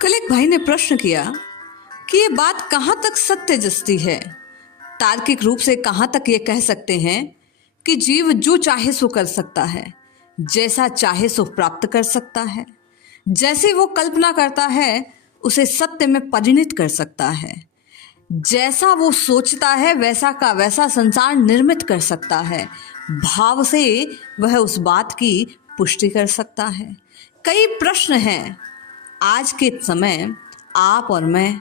कल एक भाई ने प्रश्न किया कि ये बात कहाँ तक सत्य जस्ती है। तार्किक रूप से कहाँ तक ये कह सकते हैं कि जीव जो चाहे सो कर सकता है, जैसा चाहे सो प्राप्त कर सकता है, जैसे वो कल्पना करता है उसे सत्य में परिणत कर सकता है, जैसा वो सोचता है वैसा का वैसा संसार निर्मित कर सकता है, भाव से वह उस बात की पुष्टि कर सकता है। कई प्रश्न हैं। आज के समय आप और मैं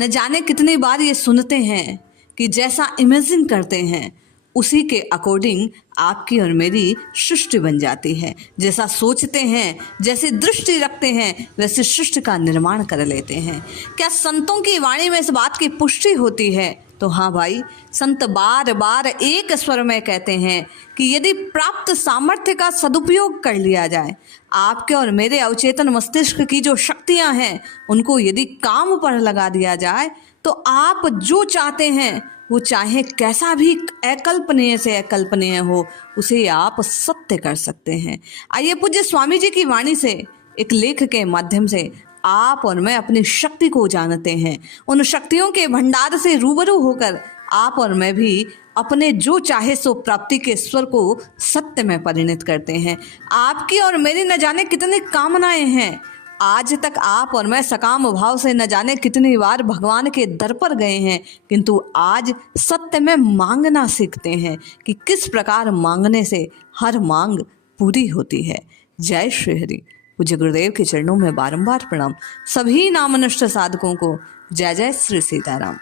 न जाने कितनी बार ये सुनते हैं कि जैसा इमेजिन करते हैं उसी के अकॉर्डिंग आपकी और मेरी सृष्टि बन जाती है। जैसा सोचते हैं, जैसे दृष्टि रखते हैं, वैसे सृष्टि का निर्माण कर लेते हैं। क्या संतों की वाणी में इस बात की पुष्टि होती है? तो हाँ भाई, संत बार बार एक स्वर में कहते हैं कि यदि प्राप्त सामर्थ्य का सदुपयोग कर लिया जाए, आपके और मेरे अवचेतन मस्तिष्क की जो शक्तियां हैं उनको यदि काम पर लगा दिया जाए तो आप जो चाहते हैं वो चाहे कैसा भी अकल्पनीय से अकल्पनीय हो, उसे आप सत्य कर सकते हैं। आइए पूज्य स्वामी जी की वाणी से, एक लेख के माध्यम से आप और मैं अपनी शक्ति को जानते हैं। उन शक्तियों के भंडार से रूबरू होकर आप और मैं भी अपने जो चाहे सो प्राप्ति के स्वर को सत्य में परिणत करते हैं। आपकी और मेरी न जाने कितनी कामनाएं हैं। आज तक आप और मैं सकाम भाव से न जाने कितनी बार भगवान के दर पर गए हैं, किंतु आज सत्य में मांगना सीखते हैं कि किस प्रकार मांगने से हर मांग पूरी होती है। जय श्री हरि। पूज्य गुरुदेव के चरणों में बारंबार प्रणाम। सभी नामनिष्ठ साधकों को जय जय श्री सीताराम।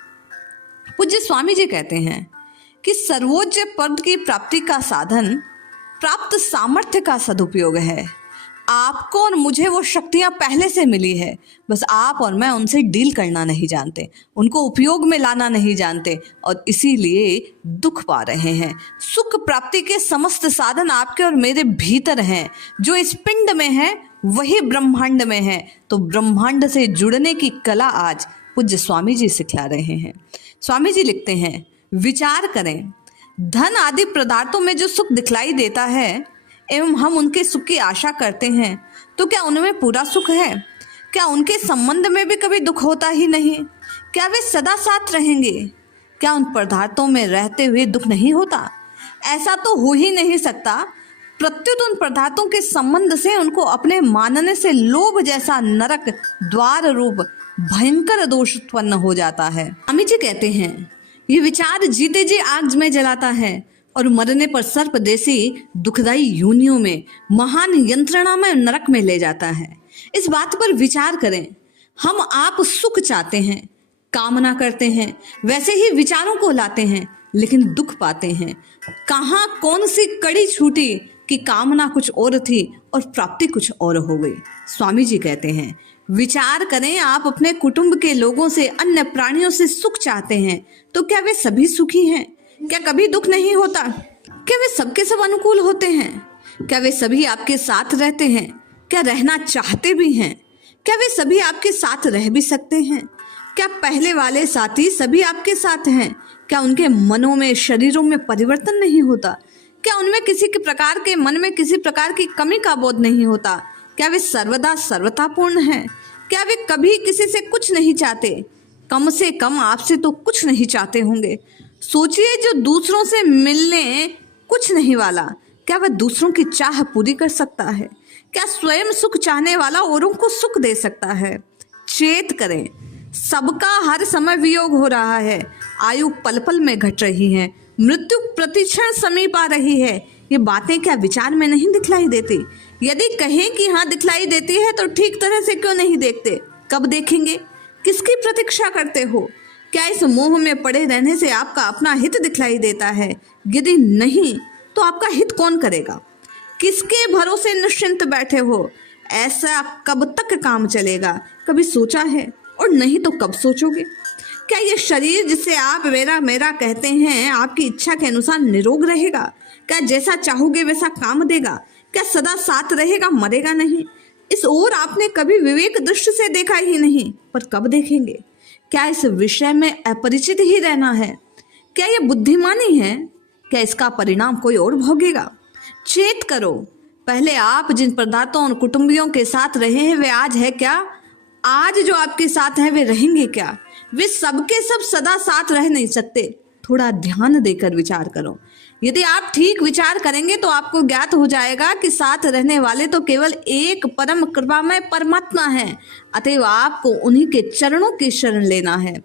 पूज्य स्वामी जी कहते हैं कि सर्वोच्च पद की प्राप्ति का साधन प्राप्त सामर्थ्य का सदुपयोग है। आपको और मुझे वो शक्तियां पहले से मिली है, बस आप और मैं उनसे डील करना नहीं जानते, उनको उपयोग में लाना नहीं जानते और इसीलिए दुख पा रहे हैं। सुख प्राप्ति के समस्त साधन आपके और मेरे भीतर हैं। जो इस पिंड में है वही ब्रह्मांड में है। तो ब्रह्मांड से जुड़ने की कला आज पूज्य स्वामी जी सिखला रहे हैं। स्वामी जी लिखते हैं, विचार करें, धन आदि पदार्थों में जो सुख दिखलाई देता है एवं हम उनके सुख की आशा करते हैं, तो क्या उनमें पूरा सुख है? क्या उनके संबंध में भी कभी दुख होता ही नहीं? क्या वे सदा साथ रहेंगे? क्या उन पदार्थों में रहते हुए दुख नहीं होता? ऐसा तो हो ही नहीं सकता। प्रत्युत उन पदार्थों के संबंध से उनको अपने मानने से लोभ जैसा नरक द्वार रूप भयंकर दोष उत्पन्न हो जाता है। स्वामी जी कहते हैं, ये विचार जीते जी आग में जलाता है और मरने पर सर्प जैसी दुखदाई योनियों में महान यंत्रणा में नरक में ले जाता है। इस बात पर विचार करें। हम आप सुख चाहते हैं, कामना करते हैं, वैसे ही विचारों को लाते हैं, लेकिन दुख पाते हैं। कहाँ कौन सी कड़ी छूटी कि कामना कुछ और थी और प्राप्ति कुछ और हो गई। स्वामी जी कहते हैं, विचार करें, आप अपने कुटुंब के लोगों से, अन्य प्राणियों से सुख चाहते हैं, तो क्या वे सभी सुखी हैं? क्या कभी दुख नहीं होता? क्या वे सबके सब अनुकूल होते हैं? क्या वे सभी आपके साथ रहते हैं? क्या रहना चाहते भी हैं? क्या वे सभी आपके साथ रह भी सकते हैं? क्या पहले वाले साथी सभी आपके साथ हैं? क्या उनके मनों में, शरीरों में परिवर्तन नहीं होता? क्या उनमें किसी के प्रकार के मन में किसी प्रकार की कमी का बोध नहीं होता? क्या वे सर्वदा सर्वतापूर्ण हैं? क्या वे कभी किसी से कुछ नहीं चाहते? कम से कम आपसे तो कुछ नहीं चाहते होंगे। सोचिए, जो दूसरों से मिलने कुछ नहीं वाला, क्या वह दूसरों की चाह पूरी कर सकता है? क्या स्वयं सुख चाहने वाला औरों को सुख दे सकता है? चेत करें, सबका हर समय वियोग हो रहा है। आयु पल पल में घट रही है, मृत्यु प्रतिक्षण समीप आ रही है। ये बातें क्या विचार में नहीं दिखलाई देती? यदि कहें कि हाँ दिखलाई देती है तो ठीक तरह से क्यों नहीं देखते? कब देखेंगे? किसकी प्रतीक्षा करते हो? क्या इस मोह में पड़े रहने से आपका अपना हित दिखलाई देता है? यदि नहीं तो आपका हित कौन करेगा? किसके भरोसे निश्चिंत बैठे हो? ऐसा कब तक काम चलेगा? कभी सोचा है? और नहीं तो कब सोचोगे? क्या ये शरीर जिसे आप मेरा मेरा कहते हैं आपकी इच्छा के अनुसार निरोग रहेगा? क्या जैसा चाहोगे वैसा काम देगा? क्या सदा साथ रहेगा, मरेगा नहीं? इस ओर आपने कभी विवेक दृष्टि से देखा ही नहीं, पर कब देखेंगे? क्या इस विषय में अपरिचित ही रहना है? क्या यह बुद्धिमानी है? क्या इसका परिणाम कोई और भोगेगा? चेत करो, पहले आप जिन पदार्थों और कुटुंबियों के साथ रहे हैं वे आज है क्या आज जो आपके साथ हैं वे रहेंगे क्या? वे सबके सब सदा साथ रह नहीं सकते। थोड़ा ध्यान देकर विचार करो। यदि आप ठीक विचार करेंगे तो आपको ज्ञात हो जाएगा कि साथ रहने वाले तो केवल एक परम कृपामय परमात्मा है। अतएव आपको उन्हीं के चरणों की शरण लेना है।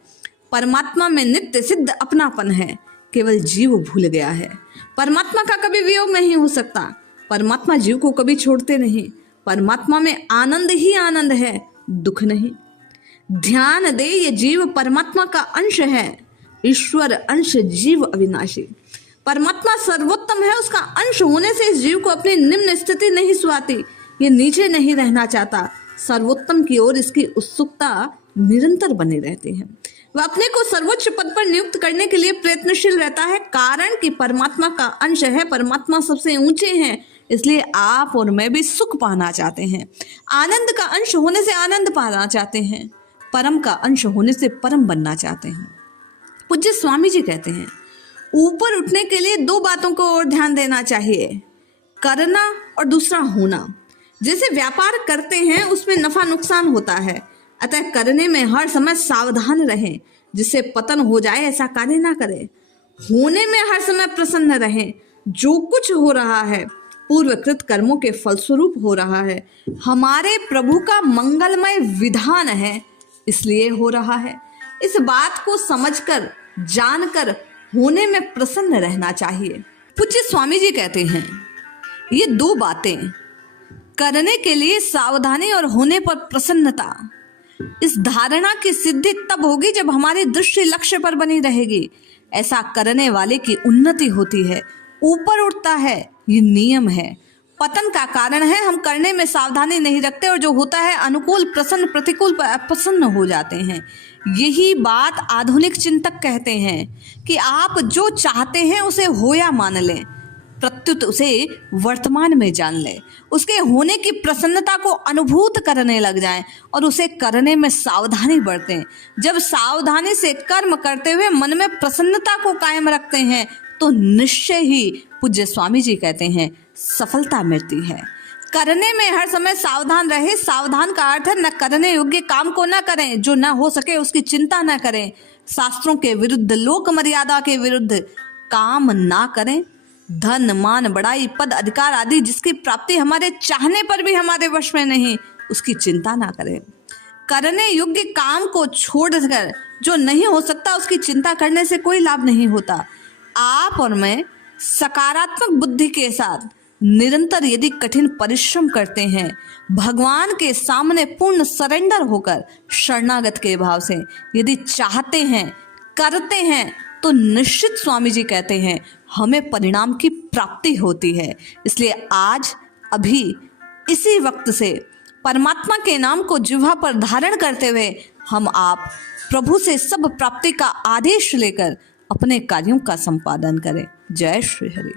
परमात्मा में नित्य सिद्ध अपनापन है, केवल जीव भूल गया है। परमात्मा का कभी वियोग नहीं हो सकता। परमात्मा जीव को कभी छोड़ते नहीं। परमात्मा में आनंद ही आनंद है, दुख नहीं। ध्यान दे, ये जीव परमात्मा का अंश है। ईश्वर अंश जीव अविनाशी। परमात्मा सर्वोत्तम है, उसका अंश होने से इस जीव को अपनी निम्न स्थिति नहीं सुहाती। ये नीचे नहीं रहना चाहता। सर्वोत्तम की ओर इसकी उत्सुकता निरंतर बनी रहती है। वह अपने को सर्वोच्च पद पर नियुक्त करने के लिए प्रयत्नशील रहता है, कारण कि परमात्मा का अंश है। परमात्मा सबसे ऊंचे हैं, इसलिए आप और मैं भी सुख पाना चाहते हैं। आनंद का अंश होने से आनंद पाना चाहते हैं। परम का अंश होने से परम बनना चाहते हैं। पूज्य स्वामी जी कहते हैं, ऊपर उठने के लिए दो बातों को और ध्यान देना चाहिए, करना और दूसरा होना। जैसे व्यापार करते हैं उसमें नफा नुकसान होता है, अतः करने में हर समय सावधान रहें, जिससे पतन हो जाए ऐसा कार्य ना करें। होने में हर समय प्रसन्न रहें। जो कुछ हो रहा है पूर्वकृत कर्मों के फलस्वरूप हो रहा है। हमारे प्रभु का मंगलमय विधान है, इसलिए हो रहा है। इस बात को समझकर जानकर होने में प्रसन्न रहना चाहिए। पूज्य स्वामी जी कहते हैं, ये दो बातें, करने के लिए सावधानी और होने पर प्रसन्नता, इस धारणा की सिद्धि तब होगी जब हमारी दृष्टि लक्ष्य पर बनी रहेगी। ऐसा करने वाले की उन्नति होती है, ऊपर उठता है। ये नियम है। पतन का कारण है हम करने में सावधानी नहीं रखते और जो होता है अनुकूल प्रसन्न, प्रतिकूल पर अप्रसन्न हो जाते हैं। यही बात आधुनिक चिंतक कहते हैं कि आप जो चाहते हैं उसे होया मान लें, प्रत्युत उसे वर्तमान में जान लें, उसके होने की प्रसन्नता को अनुभूत करने लग जाएं और उसे करने में सावधानी बरतें। जब सावधानी से कर्म करते हुए मन में प्रसन्नता को कायम रखते हैं तो निश्चय ही, पूज्य स्वामी जी कहते हैं, सफलता मिलती है। करने में हर समय सावधान रहे। सावधान का अर्थ है न करने योग्य काम को न करें, जो न हो सके उसकी चिंता न करें, शास्त्रों के विरुद्ध, लोक मर्यादा के विरुद्ध काम ना करें। धन, मान, बड़ाई, पद, अधिकार आदि जिसकी प्राप्ति हमारे चाहने पर भी हमारे वश में नहीं, उसकी चिंता ना करें। करने योग्य काम को छोड़कर जो नहीं हो सकता उसकी चिंता करने से कोई लाभ नहीं होता। आप और मैं सकारात्मक बुद्धि के साथ निरंतर यदि कठिन परिश्रम करते हैं, भगवान के सामने पूर्ण सरेंडर होकर शरणागत के भाव से यदि चाहते हैं, करते हैं, तो निश्चित स्वामी जी कहते हैं हमें परिणाम की प्राप्ति होती है। इसलिए आज अभी इसी वक्त से परमात्मा के नाम को जिह्वा पर धारण करते हुए हम आप प्रभु से सब प्राप्ति का आदेश लेकर अपने कार्यों का संपादन करें। जय श्री हरि।